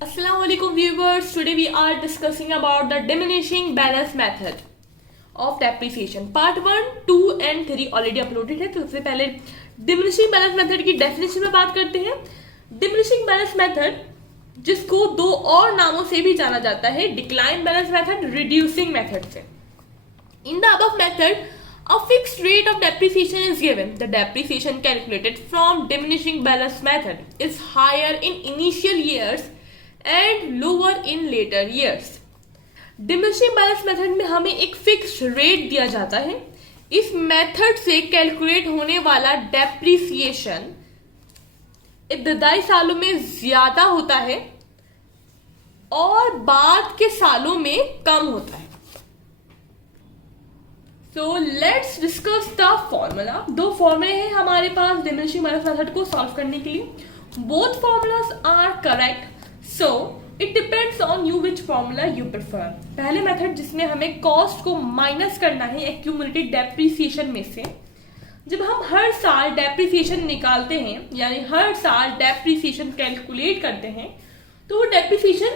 Assalamualaikum viewers, today we are discussing about the diminishing balance method of depreciation. Part 1, 2 and 3 already uploaded है। तो सबसे पहले diminishing balance method की definition में बात करते हैं। Diminishing balance method जिसको दो और नामों से भी जाना जाता है, decline balance method, reducing method से। In the above method, a fixed rate of depreciation is given. The depreciation calculated from diminishing balance method is higher in initial years and lower in later years. Diminishing balance method में हमें एक fixed rate दिया जाता है। इस method से calculate होने वाला डेप्रिसिएशन इब्तदाई सालों में ज्यादा होता है और बाद के सालों में कम होता है। So let's discuss the formula. दो फॉर्मूले हैं हमारे पास डिमिनिशिंग बैलेंस मेथड को सॉल्व करने के लिए। Both formulas are correct. So it depends on you which formula you prefer. पहले मेथड जिसमें हमें कॉस्ट को माइनस करना है एक्यूमुलेटेड डेप्रिसिएशन में से। जब हम हर साल डेप्रिसिएशन निकालते हैं यानी हर साल डेप्रिसिएशन कैलकुलेट करते हैं तो वो डेप्रिसिएशन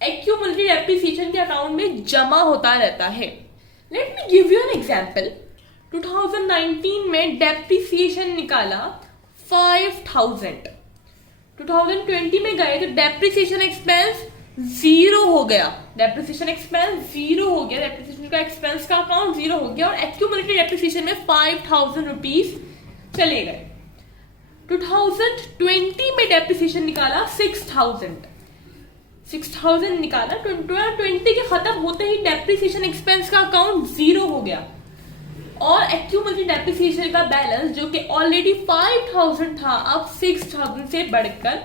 एक्यूमुलेटेड डेप्रिसिएशन के अकाउंट में जमा होता रहता है। Let me give you an example. 2019 में डेप्रिसिएशन निकाला 5000। 2020 में गए तो डेप्रिसिएशन एक्सपेंस जीरो हो गया। डेप्रिसिएशन एक्सपेंस जीरो हो गया, डेप्रिसिएशन का एक्सपेंस का अकाउंट जीरो हो गया और एक्यूमुलेटेड डेप्रिसिएशन में 5000 रुपीज चले गए। 2020 में डेप्रिसिएशन निकाला 6000 निकाला। 2020 के खत्म होते ही डेप्रिसिएशन एक्सपेंस का अकाउंट जीरो हो गया और एक्यूमुलेटेड डेप्रिसिएशन का बैलेंस जो कि ऑलरेडी 5000 था अब 6000 से बढ़कर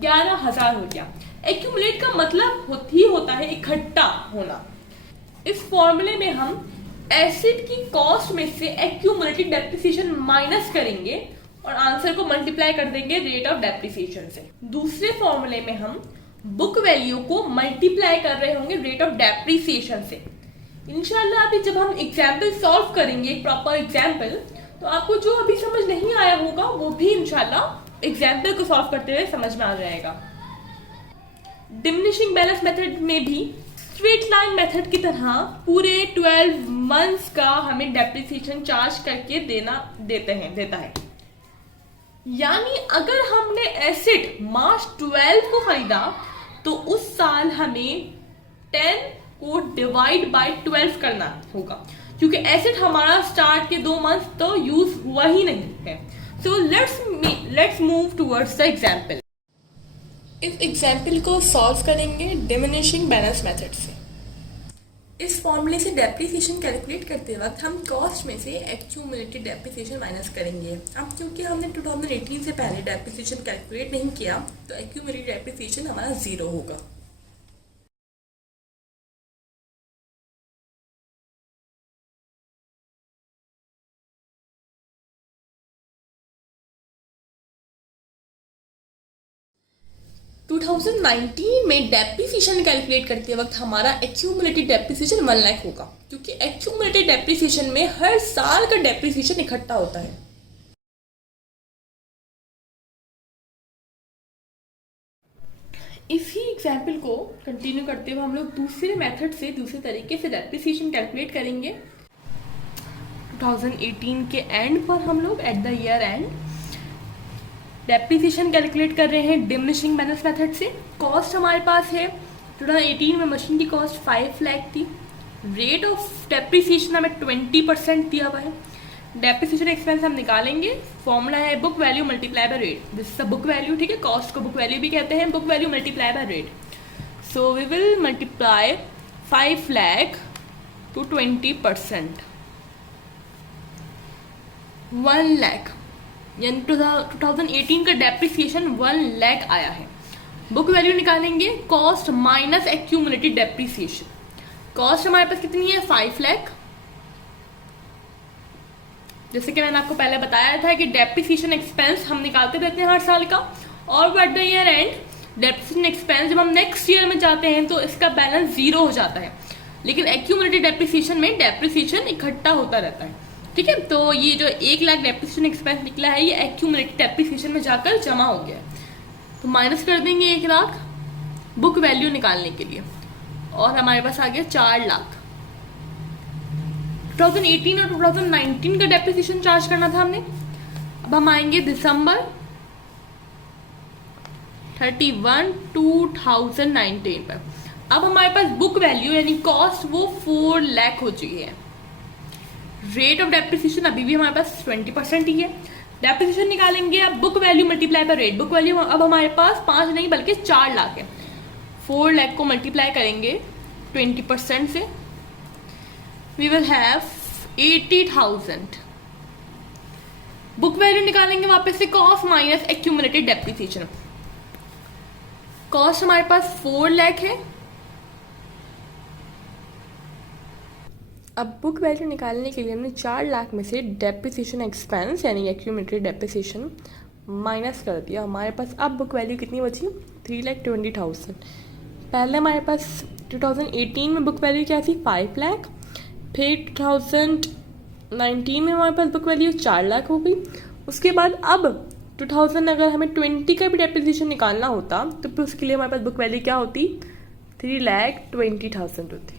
11000 हो गया। एक्यूमुलेट का मतलब ही होता है इकट्ठा होना। इस फॉर्मूले में हम एसेट की कॉस्ट में से एक्यूमुलेटेड डेप्रिसिएशन माइनस करेंगे और आंसर को मल्टीप्लाई कर देंगे रेट ऑफ डेप्रिसिएशन से। दूसरे फॉर्मूले में हम बुक वैल्यू को मल्टीप्लाई कर रहे होंगे रेट ऑफ डेप्रिसिएशन से। इंशाल्लाह अभी जब हम एग्जाम्पल सॉल्व करेंगे प्रॉपर एग्जाम्पल तो आपको जो अभी समझ नहीं आया होगा वो भी इंशाल्लाह एग्जाम्पल को सॉल्व करते हुए समझ में आ जाएगा। डिमिनिशिंग बैलेंस मेथड में भी स्ट्रेट लाइन मेथड की तरह पूरे 12 मंथ्स का हमें डेप्रिसिएशन चार्ज करके देता है। यानी अगर हमने एसेट मार्च 12 को खरीदा तो उस साल हमें 10 को डिवाइड बाय 12 करना होगा क्योंकि एसेट हमारा स्टार्ट के 2 मंथ तो यूज हुआ ही नहीं है। So let's move towards the example. इस एग्जाम्पल को सॉल्व करेंगे डिमिनिशिंग बैलेंस मेथड से। इस फॉर्मूले से डेप्रिसिएशन कैलकुलेट करते वक्त हम कॉस्ट में से एक्यूमुलेटेड डेप्रिसिएशन माइनस करेंगे। अब क्योंकि हमने 2018 से पहले डेप्रिसिएशन कैलकुलेट नहीं किया तो एक्यूमुलेटेड डेप्रिसिएशन हमारा जीरो होगा। टू 2019 में डेप्रिसिएशन कैलकुलेट करते वक्त हमारा एक्यूमुलेटेड डेप्रिसिएशन 1 लाख होगा क्योंकि एक्यूमुलेटेड डेप्रिसिएशन में हर साल का डेप्रिसिएशन इकट्ठा होता है। इसी एग्जाम्पल को कंटिन्यू करते हुए हम लोग दूसरे मेथड से दूसरे तरीके से डेप्रिसिएशन कैलकुलेट करेंगे। 2018 के एंड पर हम लोग at the year and depreciation calculate कर रहे हैं डिमिनिशिंग बैलेंस मेथड से। कॉस्ट हमारे पास है 2018 में मशीन की कॉस्ट 5 लाख थी। रेट ऑफ डेप्रिसिएशन हमें 20% दिया हुआ है। डेप्रिसिएशन एक्सपेंस हम निकालेंगे। फॉर्मूला है book value multiply by rate. This is the book value, ठीक है। कॉस्ट को बुक वैल्यू भी कहते हैं, book value multiply by rate. So we will multiply 5 lakh to 20%, 1 lakh यानी 2018 का डेप्रिसिएशन 1 लाख आया है। बुक वैल्यू निकालेंगे cost minus accumulated depreciation. Cost हमारे पास कितनी है 5 लाख। जैसे कि मैंने आपको पहले बताया था कि डेप्रिसिएशन एक्सपेंस हम निकालते रहते हैं हर साल का और at the year and depreciation expense जब हम नेक्स्ट ईयर में जाते हैं तो इसका बैलेंस जीरो हो जाता है। लेकिन एक्यूमुलेटेड डेप्रिसिएशन में डेप्रिसिएशन इकट्ठा होता रहता है, ठीक है। तो ये जो 1 लाख डेप्रिसिएशन एक्सपेंस निकला है ये एक्यूमुलेटेड डेप्रिसिएशन में जाकर जमा हो गया। तो माइनस कर देंगे 1 लाख बुक वैल्यू निकालने के लिए, और हमारे पास आ गया 4 लाख। 2018 और 2019 का डेप्रिसिएशन चार्ज करना था हमने। अब हम आएंगे दिसंबर 31, 2019 पर। अब हमारे पास बुक वैल्यू यानी कॉस्ट वो 4 लाख हो चुकी है। रेट ऑफ डेप्रिसिएशन अभी भी हमारे पास 20% ही है। डेप्रिसिएशन निकालेंगे अब book value multiply by rate. Book value अब हमारे पास 5 नहीं बल्कि 4 लाख है। 4 लाख को मल्टीप्लाई करेंगे 20% से, we will have 80,000। Book value निकालेंगे वापस से cost minus accumulated depreciation. Cost हमारे पास 4 लाख है। अब बुक वैल्यू निकालने के लिए हमने 4 लाख में से डेप्रिसिएशन एक्सपेंस यानी एक्यूमुलेटेड डेप्रिसिएशन माइनस कर दिया। हमारे पास अब बुक वैल्यू कितनी बची? 3,20,000। पहले हमारे पास 2018 में बुक वैल्यू क्या थी? 5 लाख। फिर 2019 में हमारे पास बुक वैल्यू 4 लाख हो गई। उसके बाद अब 2000 अगर हमें 20 का भी डेप्रिसिएशन निकालना होता तो फिर उसके लिए हमारे पास बुक वैल्यू क्या होती? 3,20,000 होती।